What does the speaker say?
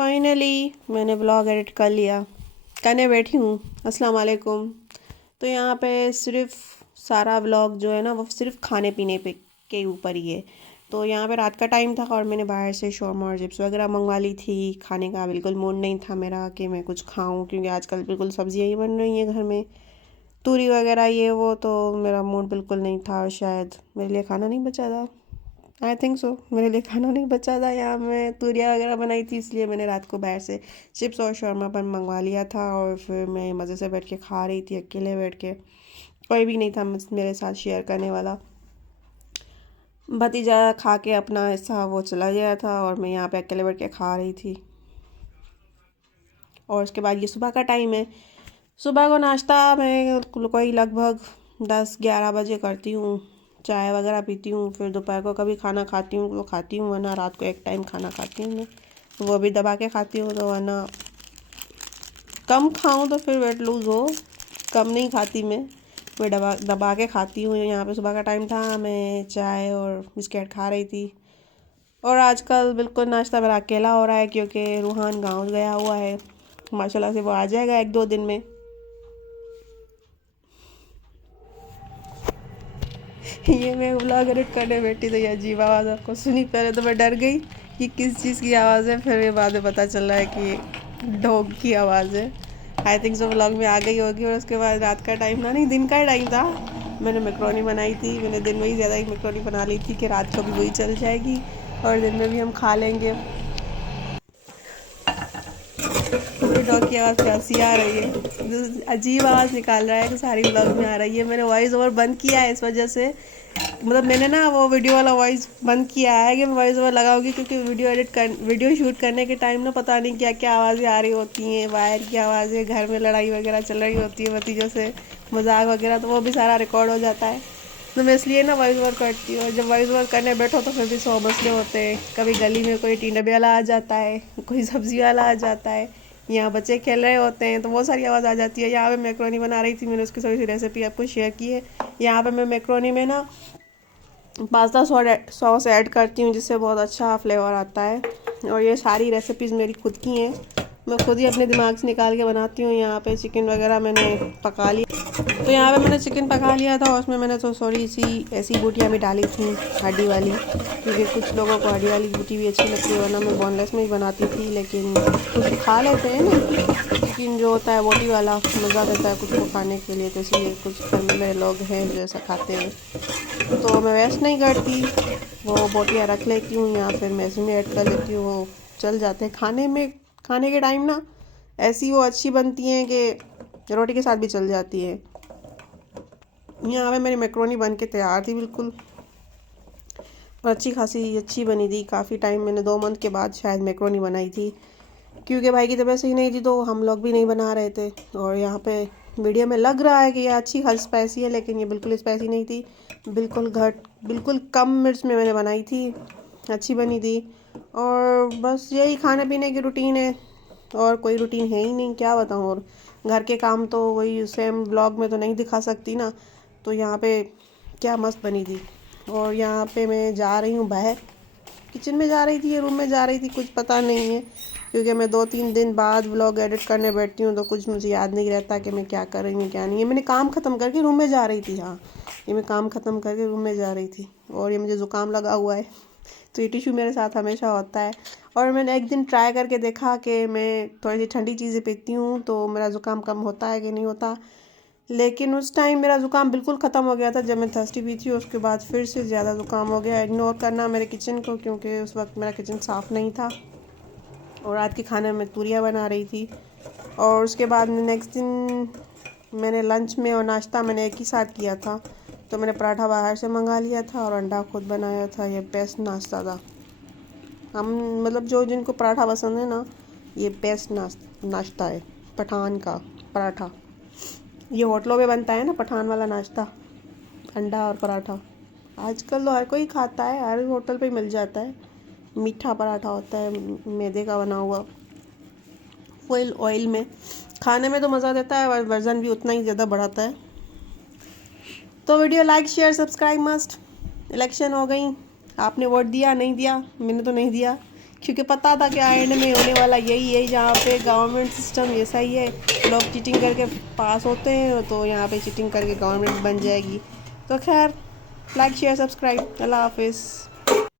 Finally मैंने blog edit कर लिया, करने बैठी हूँ। अस्सलाम वालेकुम। तो यहाँ पे सिर्फ सारा ब्लॉग जो है ना वो सिर्फ खाने पीने पे के ऊपर ही है। तो यहाँ पे रात का टाइम था और मैंने बाहर से शौरमा और चिप्स वगैरह मंगवा ली थी। खाने का बिल्कुल मूड नहीं था मेरा कि मैं कुछ खाऊं, क्योंकि आजकल बिल्कुल सब्जियाँ ही बन रही हैं घर में, तूरी वगैरह ये वो। तो मेरा मूड बिल्कुल नहीं था और शायद मेरे लिए खाना नहीं बचा था। आई थिंक सो मेरे लिए खाना नहीं बचा था। यहाँ मैं तूरिया वगैरह बनाई थी, इसलिए मैंने रात को बाहर से चिप्स और शौरमा बन मंगवा लिया था और फिर मैं मज़े से बैठ के खा रही थी अकेले बैठ के। कोई भी नहीं था मेरे साथ शेयर करने वाला। भतीजा खा के अपना हिस्सा वो चला गया था और मैं यहाँ पे अकेले बैठ के खा रही थी। और उसके बाद ये सुबह का टाइम है। सुबह को नाश्ता मैं कोई लगभग 10-11 बजे करती हूँ। चाय वगैरह पीती हूँ, फिर दोपहर को कभी खाना खाती हूँ तो खाती हूँ, वरना रात को एक टाइम खाना खाती हूँ मैं, वो भी दबा के खाती हूँ। तो वरना कम खाऊँ तो फिर वेट लूज़ हो, कम नहीं खाती मैं दबा दबा के खाती हूँ। यहाँ पे सुबह का टाइम था, मैं चाय और बिस्किट खा रही थी। और आजकल बिल्कुल नाश्ता मेरा अकेला हो रहा है, क्योंकि रूहान गाँव गया हुआ है। माशाल्लाह से वो आ जाएगा 1-2 दिन में। ये मैं व्लॉग एडिट करने बैठी तो ये अजीब आवाज़ आपको सुनी। पहले तो मैं डर गई कि किस चीज़ की आवाज़ है, फिर ये बाद में पता चल रहा है कि डॉग की आवाज़ है। आई थिंक सो व्लॉग में आ गई होगी। और उसके बाद रात का टाइम था, नहीं दिन का टाइम था, मैंने मैक्रोनी बनाई थी। मैंने दिन में ही ज़्यादा ही मैक्रोनी बना ली थी कि रात को भी वही चल जाएगी और दिन में भी हम खा लेंगे। डॉग की आवाज़ पे हंसी आ रही है, अजीब आवाज़ निकाल रहा है कि सारी व्लॉग में आ रही है। मैंने वॉइस ओवर बंद किया है इस वजह से, मतलब मैंने ना वो वीडियो वाला वॉइस बंद किया है कि मैं वॉइस ओवर लगाऊंगी, क्योंकि वीडियो शूट करने के टाइम ना पता नहीं क्या क्या आवाज़ें आ रही होती हैं, वायर की आवाज़ें, घर में लड़ाई वगैरह चल रही होती है भतीजों से, मजाक वगैरह, तो वो भी सारा रिकॉर्ड हो जाता है। तो मैं इसलिए ना वॉइस ओवर करती हूँ। जब वॉइस ओवर करने बैठो तो फिर भी 100 मसले होते हैं। कभी गली में कोई टी डब्बे वाला आ जाता है, कोई सब्जी वाला आ जाता है, यहाँ बच्चे खेल रहे होते हैं, तो बहुत सारी आवाज़ आ जाती है। यहाँ पे मैक्रोनी बना रही थी, मैंने उसकी थोड़ी सी रेसिपी आपको शेयर की है। यहाँ पे मैं मैक्रोनी में ना पास्ता सॉस ऐड करती हूँ, जिससे बहुत अच्छा फ्लेवर आता है। और ये सारी रेसिपीज़ मेरी खुद की हैं, मैं खुद ही अपने दिमाग से निकाल के बनाती हूँ। यहाँ पे चिकन वगैरह मैंने पका लिया, तो यहाँ पे मैंने चिकन पका लिया था और उसमें मैंने तो थोड़ी सी ऐसी बूटियाँ भी डाली थी हड्डी वाली, क्योंकि कुछ लोगों को हड्डी वाली बूटी भी अच्छी लगती है, वरना मैं बोनलेस में ही बनाती थी। लेकिन कुछ खा लेते हैं ना, चिकन जो होता है बोटी वाला मज़ा देता है कुछ को खाने के लिए, तो इसलिए कुछ फैमिली में लोग हैं जो ऐसा खाते हैं। तो मैं वेस्ट नहीं करती, वो बोटियाँ रख लेती हूँ या फिर मैं इसी में ऐड कर लेती हूँ, वो चल जाते हैं खाने में। खाने के टाइम ना ऐसी वो अच्छी बनती हैं कि रोटी के साथ भी चल जाती है। यहाँ पे मेरी मैक्रोनी बन के तैयार थी बिल्कुल, और अच्छी खासी अच्छी बनी थी। काफ़ी टाइम, मैंने 2 मंथ के बाद शायद मैक्रोनी बनाई थी, क्योंकि भाई की तबीयत सही नहीं थी तो हम लोग भी नहीं बना रहे थे। और यहाँ पे वीडियो में लग रहा है कि ये अच्छी खासी स्पाइसी है, लेकिन ये बिल्कुल स्पाइसी नहीं थी, बिल्कुल कम मिर्च में मैंने बनाई थी, अच्छी बनी थी। और बस यही खाने पीने की रूटीन है, और कोई रूटीन है ही नहीं, क्या बताऊँ। और घर के काम तो वही सेम ब्लॉग में तो नहीं दिखा सकती ना। तो यहाँ पे क्या मस्त बनी थी। और यहाँ पे मैं जा रही हूँ बाहर, किचन में जा रही थी या रूम में जा रही थी कुछ पता नहीं है, क्योंकि मैं 2-3 दिन बाद व्लॉग एडिट करने बैठती हूँ तो कुछ मुझे याद नहीं रहता कि मैं क्या कर रही हूँ क्या नहीं है। मैंने काम ख़त्म करके रूम में जा रही थी, हाँ, ये मैं काम ख़त्म करके रूम में जा रही थी। और ये मुझे ज़ुकाम लगा हुआ है, तो ये टिशू मेरे साथ हमेशा होता है। और मैंने एक दिन ट्राई करके देखा कि मैं थोड़ी सी ठंडी चीज़ें पीती हूँ तो मेरा ज़ुकाम कम होता है कि नहीं होता। लेकिन उस टाइम मेरा ज़ुकाम बिल्कुल ख़त्म हो गया था जब मैं थर्स्टी पी थी, उसके बाद फिर से ज़्यादा ज़ुकाम हो गया। इग्नोर करना मेरे किचन को, क्योंकि उस वक्त मेरा किचन साफ़ नहीं था और रात के खाने में तूरिया बना रही थी। और उसके बाद नेक्स्ट दिन मैंने लंच में और नाश्ता मैंने एक ही साथ किया था, तो मैंने पराठा बाहर से मंगा लिया था और अंडा खुद बनाया था। ये बेस्ट नाश्ता था। हम मतलब जो जिनको पराठा पसंद है ना, ये बेस्ट नाश्ता है पठान का पराठा। ये होटलों में बनता है ना पठान वाला नाश्ता, अंडा और पराठा। आजकल तो हर कोई खाता है, हर होटल पे मिल जाता है। मीठा पराठा होता है मैदे का बना हुआ, फुल ऑयल में, खाने में तो मज़ा देता है और वज़न भी उतना ही ज़्यादा बढ़ाता है। तो video like share subscribe must. Election हो गई, आपने वोट दिया नहीं दिया, मैंने तो नहीं दिया, क्योंकि पता था कि एंड में होने वाला यही है, जहाँ पे गवर्नमेंट सिस्टम ऐसा ही है, लोग चीटिंग करके पास होते हैं, तो यहाँ पे चीटिंग करके गवर्नमेंट बन जाएगी। तो खैर, लाइक शेयर सब्सक्राइब, अल्लाह हाफिज़।